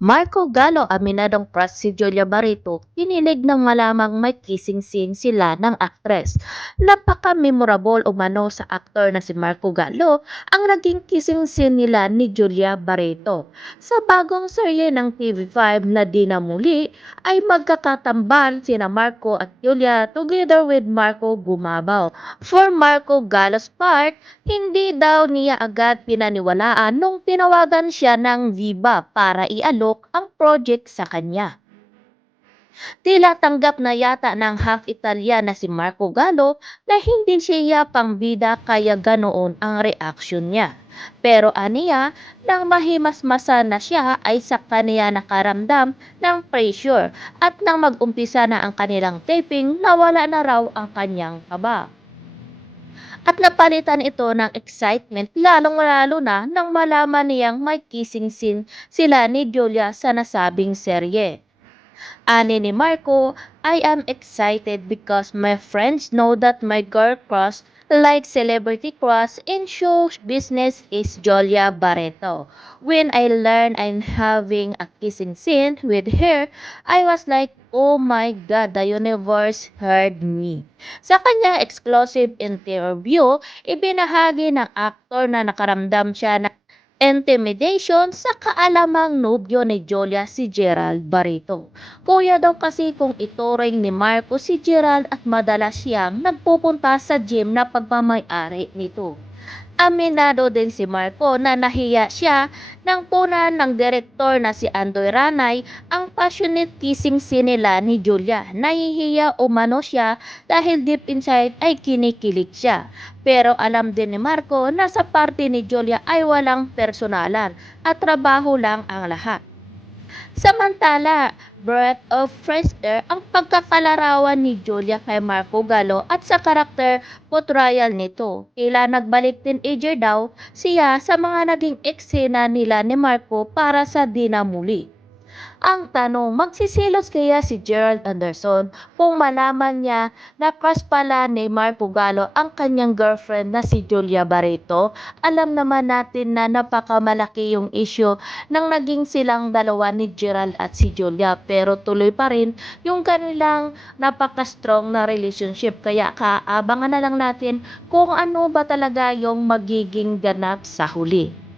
Marco Gallo aminadong crush si Julia Barreto, kinilig ng malamang may kissing scene sila ng aktres. Napaka-memorable umano sa aktor na si Marco Gallo ang naging kissing scene nila ni Julia Barreto. Sa bagong serye ng TV5 na Di Na Muli ay magkakatambal sina Marco at Julia together with Marco Gumabaw. For Marco Gallo's part, hindi daw niya agad pinaniwalaan nung tinawagan siya ng Viva para ialok ang project sa kanya. Tila tanggap na yata ng half-Italian na si Marco Gallo na hindi siya pangbida kaya ganoon ang reaksyon niya. Pero aniya, nang mahimasmasan na siya ay sa kaniya nakaramdam ng pressure at nang mag-umpisa na ang kanilang taping nawala na raw ang kanyang kaba. At napalitan ito ng excitement lalong-lalo na nang malaman niyang may kissing scene sila ni Julia sa nasabing serye. Ani ni Marco, I am excited because my friends know that my girl crush, like celebrity crush in show business, is Julia Barreto. When I learned I'm having a kissing scene with her, I was like, oh my God, the universe heard me. Sa kanyang exclusive interview, ibinahagi ng aktor na nakaramdam siya ng intimidation sa kaalamang nobyo ni Julia si Gerald Barreto. Kuya daw kasi kung ituring ni Marco si Gerald at madalas siyang nagpupunta sa gym na pagmamay-ari nito. Aminado din si Marco na nahiya siya nang punan ng direktor na si Andoy Ranay ang passionate kissing scene nila ni Julia. Nahihiya umano siya dahil deep inside ay kinikilig siya. Pero alam din ni Marco na sa parte ni Julia ay walang personalan at trabaho lang ang lahat. Samantala, breath of fresh air ang pagkakalarawan ni Julia kay Marco Gallo at sa karakter portrayal nito. Tila nagbalik teenager daw siya sa mga naging eksena nila ni Marco para sa Di Na Muli. Ang tanong, magsisilos kaya si Gerald Anderson kung malaman niya na crush pala ni Marco Gallo ang kanyang girlfriend na si Julia Barreto? Alam naman natin na napakamalaki yung issue nang naging silang dalawa ni Gerald at si Julia pero tuloy pa rin yung kanilang napaka-strong na relationship kaya kaabangan na lang natin kung ano ba talaga yung magiging ganap sa huli.